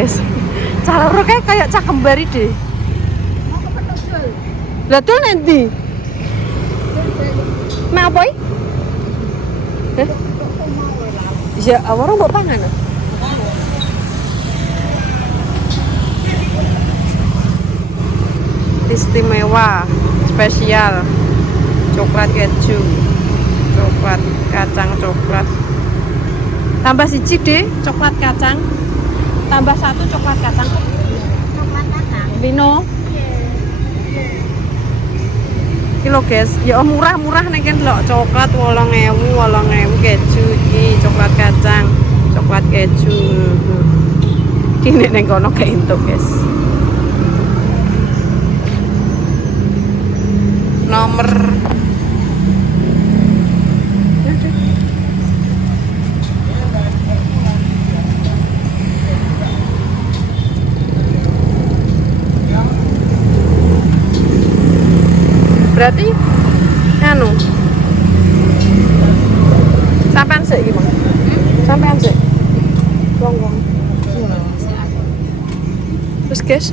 guys. Cara kayak cah kembar deh. Mau ke Pedodol. Lah tuh nanti. Mau apa? Hah? Ya, awalnya mau pangan. Istimewa, spesial, coklat keju, coklat kacang coklat. Tambah siji deh, coklat kacang. Tambah satu coklat kacang. Coklat kacang. Lino. Kilo guys, ya murah-murah nih kan lo coklat 8.000 keju iki coklat kacang, coklat keju. Kini neng kono kayak itu guys. Nomor berarti anu sampean sik iki, Bang. Sampean sik. Wong-wong. Terus guys,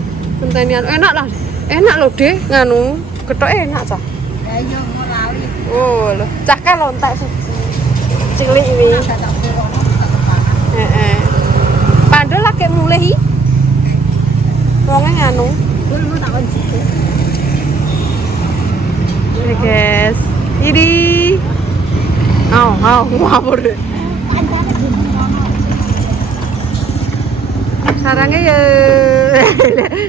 entenian enak lah. Enak loh, Deh, nganu. Ketok enak, Cah. Ya yo ngolali. Oh, lho. Cah kan lontak sih. Cilik ini. Heeh. Pandol lagi mulai iki. Wonge nganu. Dulu tak kunci. Oke guys, ini ngawur deh. Sarangnya ya,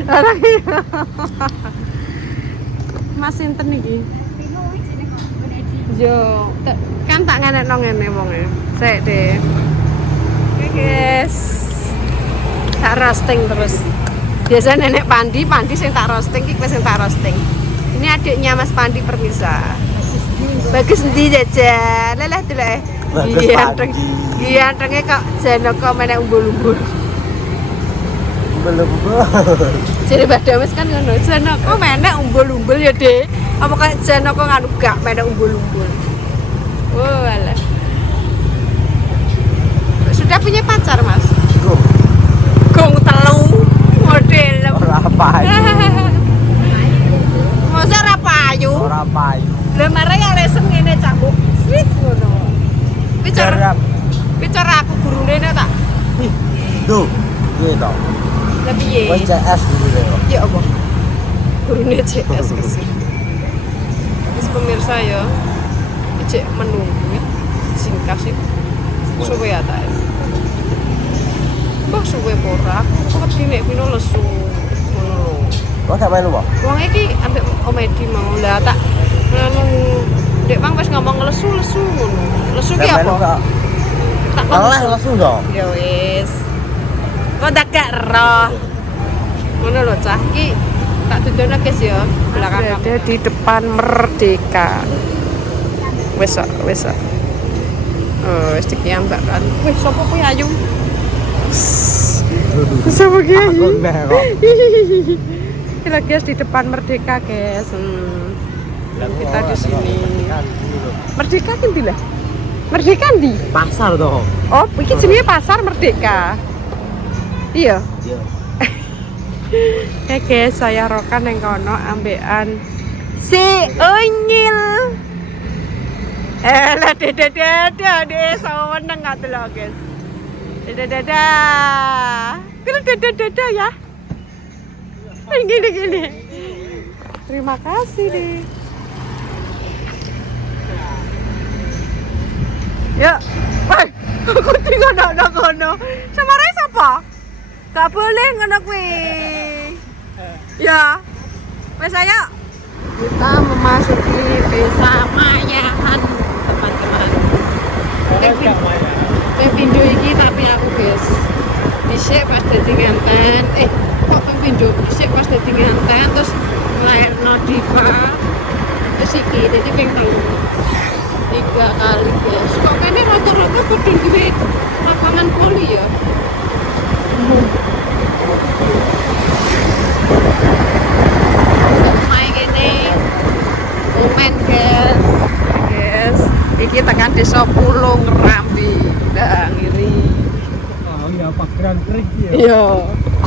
sarangnya Mas Sinten iki. Yo, kan tak ngenek nong ngene wonge. Sik deh. Oke guys, tak roasting terus. Biasanya nenek Pandi sing tak roasting, iki wis sing tak roasting. Ini adiknya Mas Pandi permisa. Bagus ndi jajan. Lelah dulu Iya, antengnya kok Janoko menek umbul-umbul. Umbul-umbul. Jadi Mbak Dames kan ngono, Janoko menek umbul-umbul ya, Dek. Apa kayak Janoko nganu gak menek umbul-umbul. Oh, alah. Sudah punya pacar, Mas? Gong telu model. Ora payu. Masa ora payu? Ora payu. Lah marang ya lesem ngene cambuk. Srit ngono. Bicara aku gurune nek tak. Ih, duh. Piye to? Lah piye? Wes CS dulu kok. Ya apa? Gurune CS kesini. Wis pemirsa ya. Cek menunggu singkas sih. Suwe ya ta. Mbah suwe ora. Kok dine pino lesu. Ngono lho. Kok gak melu kok? Wong iki ambek komedi mau lah tak nganu Dek Bang wis ngomong lesu-lesu ngono. Lesu ki apa? Tak Kalah lesu dong. Ya wis. Kok tak gak roh. Ngono lho cah iki tak tunjukno guys ya belakang ada di depan Merdeka. Wis wis. Oh, wis dikiambak kan. Wis sapa kuwi ayu? Sapa ki ayu? Kita guys di depan Merdeka guys. Kita di sini. Merdeka ndi lah? Merdeka ndi? Pasar dong. Oh, iki jenenge Pasar Merdeka. Iya. Iya. Oke guys, saya rokan yang kono ambekan si Unyil. Lah dede seneng gak tuh guys. Dede. Kalau dede ya. Gini. Terima kasih deh. Ya, aku tinggal nak kono. Sama Rai siapa? Gak boleh ngono kuwi. Ya. Wes ayo. Kita memasuki desa Mayahan, teman-teman. Pempindo iki tapi aku guys. Dhisik pas dadi nganten, kok pempindo dhisik pas dadi nganten terus nglayakno diva. Terus iki dadi ping 3 kali guys. Kok kene rata-rata kudu duwe lapangan voli ya. Main gini, momen guys. Iki tekan desa Pulau Ngerambi, dah ngiri. Oh iya Pak. Grand Prix ya. Iya.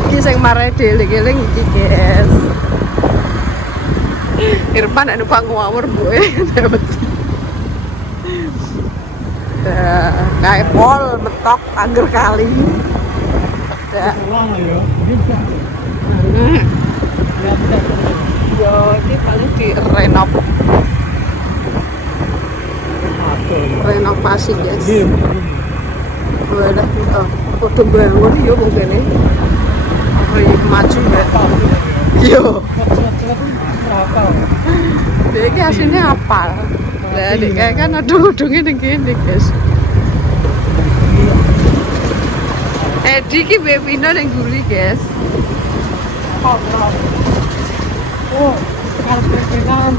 Iki sing mare dieling-eling iki, guys. Irfan nek numpak ngawur mbuke wedi. Kayak pol betok angger kali. Dak. Ulang ya. Bisa. Yo, ini paling renovasi guys. Wadah kita udah bangun yo mungkin nih. Maju ya. Yo. Dia ini aslinya apal. Lah dik kayak kan udung-udungnya gini guys. Edi ki Bebino yang guli guys. Oh, harus pegang.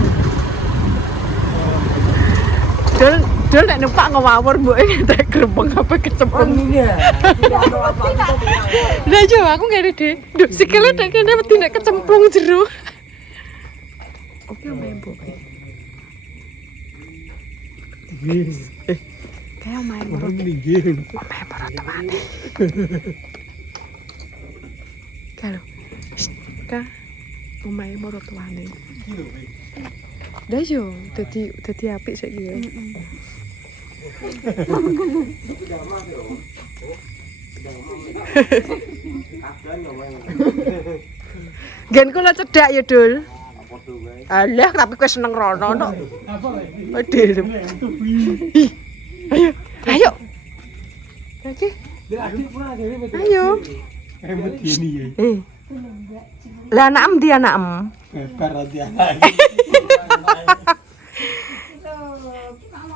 Dul nek numpak ngawur mbok iki tak gerbong apa kecemplung. Iya. Tidak ada apa-apa. Lah yo aku ngene Dik. Duh sikile nek kene mesti nek kecemplung jero. Oke main mbok. Kayak main Orang minggir. main perut mati. Kalau ka omahe marang tuane. Dah yo dadi apik saiki ya. Gen kula cedak ya, Dul. Alah, tapi kowe seneng rono no. Aduh. Ayo, ayo. Lagi. Ayo. Hebat gini ya. Lah anak di anak Bebar hati anak.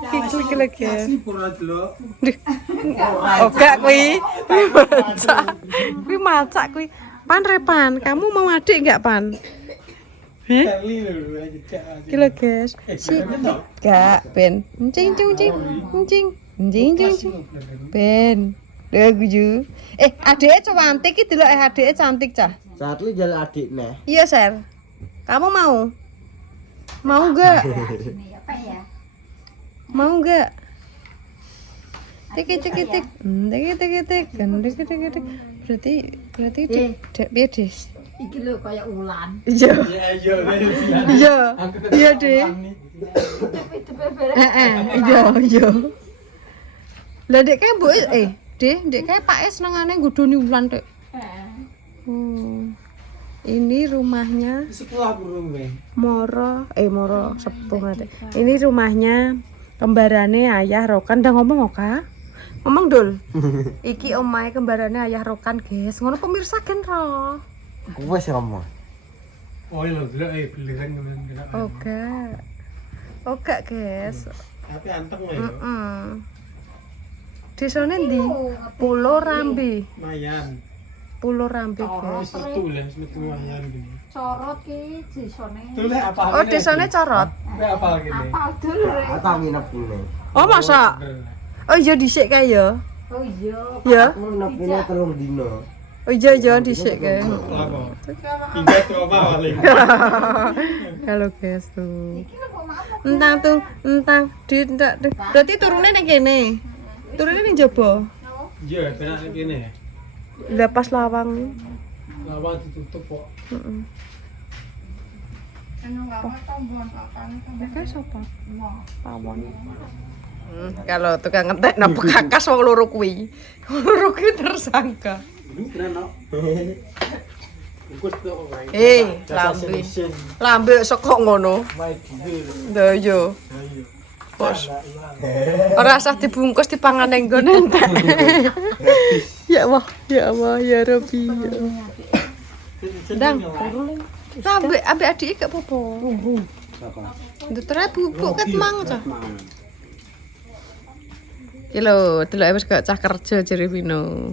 Klik lagi ya. Kasih pura dulu. Oke kuwi. Kuwi macak kuwi. Pan Repan, kamu mau adik enggak Pan? Kali lho jejak. Kilo guys. Si enggak Ben. Cing cing cing. Cing. Cing cing cing. Ben. Lha guyu. Adike cantik iki delok adike cantik cah. Saat lu jalan adik nih. Iya, Ser. Kamu mau? Mau enggak? Ini apa ya? Mau enggak? Tik tik tik. Tik tik tik. Tik tik tik. Berarti dek piye, Des? Iki lho kaya ulan. Iya. Iya. Iya. Iya, Dek. Iya. Lah dek kae mbok dek kae Pak senengane nggodoni ulan, Dek. Ini rumahnya Sekolah burung gue. Moro sepuh ngate. Ini rumahnya kembarane Ayah Rokan. Dah ngomong Oka? Ngomong Dul. Iki omahe kembarane Ayah Rokan, guys. Ngono pemirsa kan ro. Gue sih ngomong. Oh iya loh, dulu belikan kena. Oke, guys. Tapi anteng loh ya. Desane ndi? Pulau Rambi. Mayan. Pulau Rambi, Oh, guys. metu lah, metu mayan gini. Corot ki desane. Tuh lah apa? Oh, desane Corot. Apa gini? Apal dulu. Atau nginep dulu. Oh, masa? Oh iya dhisik kae ya. Oh iya. Ya. Aku nginep ini telung dino. Oh iya dhisik kae. Apa? Hingga coba paling. Kalau guys tuh. Iki lho kok mau. Entang berarti turunnya ning kene. Turunnya ning jaba. Iya, benar gini. Lah pas lawang. Lawang ditutup kok. Heeh. Anu enggak mau tombon kapan. Oke, sapa? Pawon. Kalau tukang ngetek napa kakas wong loro kuwi. Loro kuwi tersangka. Ini keren no. Ikut ke orang. Lambe. Lambe kok ngono. Lha iya. Bos. Ora usah dibungkus dipangan ning nggon entek. Ya Allah, ya Rabbi. Ndang. Lambe ambek adike gak popo. Ndutre bubuk ket mang cah. Iki lho, delok wis gak cah kerja jere Vino.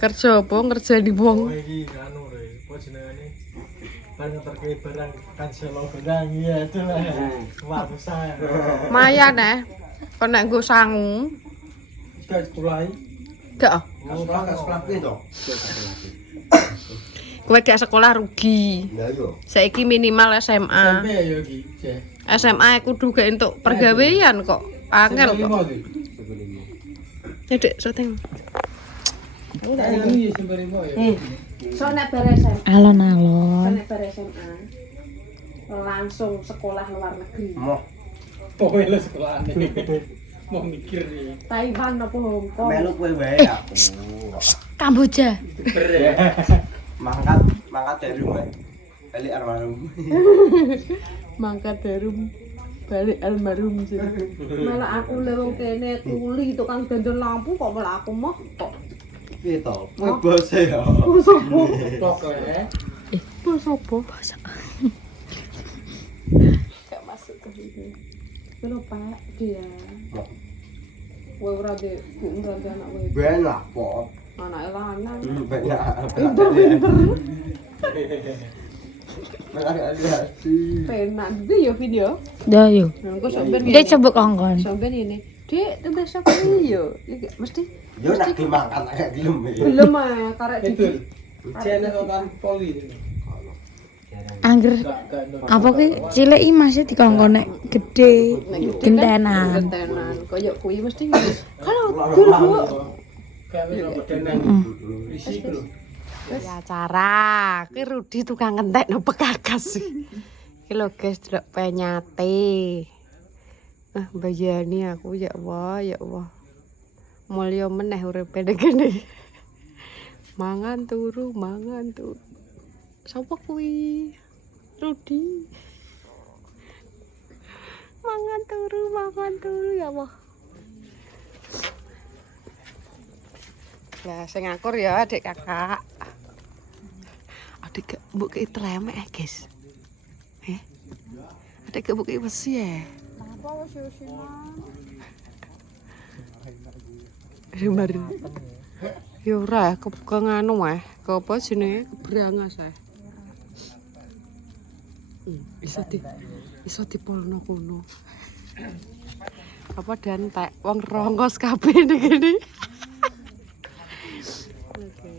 Kerja apa? Kerja di wong. Iki anu re, apa jenengane? Paling terkait barang kan selo barang iya itu lah. Waktu saya. Mayan kon nek nggo sangu. Sudah mulai. Gak. Sekolah itu. Kowe dak sekolah rugi. Ya yo. Saiki minimal SMA. Sampai ya iki. SMA kudu gak entuk pergawean kok. Angel kok. Ya Dek, syuting. Ini sembari mau ya. So nek bare SMA, Alon-alon. nek bare SMA langsung sekolah luar negeri. Mau Oh, lu sekolah nih. Mau mikir nih. Taiwan apa Hong Kong. melu kowe wae aku. Kamboja. Mangkat dari rumah. Balik almarhum. Mangkat darum balik almarhum sih. Malah aku lewung kene tuli tukang ganjel lampu kok malah aku mah kok. Piye to? Kowe bos ya. Sopo? Pokoknya Bos apa? Gak masuk ke sini. Kenapa dia? Kowe ora de, ora de anak kowe. Banyak kok. Anake lanang. Banyak. Pinter-pinter. Banyak sih. Penak iki yo video. Dah yuk. Engko sampean Dia coba kongkon. sampean ini. Dek, tuh besok yo. Iki mesti Yo nak dimakan agak gelem ya. belum ah karek itu. di. Channel orang poli. Angger Enggak. apa ki cilik iki masih dikongkon nek gede gentenan. Gentenan koyo kuwi mesti kalau Kayak wis bedenang. Isi bro. ya acara ki Rudi tukang ngentek no pekakas iki lho guys delok penyate bayani aku ya Allah mulya meneh uripe gini mangan turu sapa kuwi Rudi mangan turu ya Allah. Lah sing akur ya adik kakak. Adik mbok ki tremek guys. Adik mbok ki wesi Apa wis-wisinan? Mari. Ya ora ke nganu ke apa jenenge keberangas iso dipolno kono. Apa dan tek wong rongkos kabeh ning kene. Oke,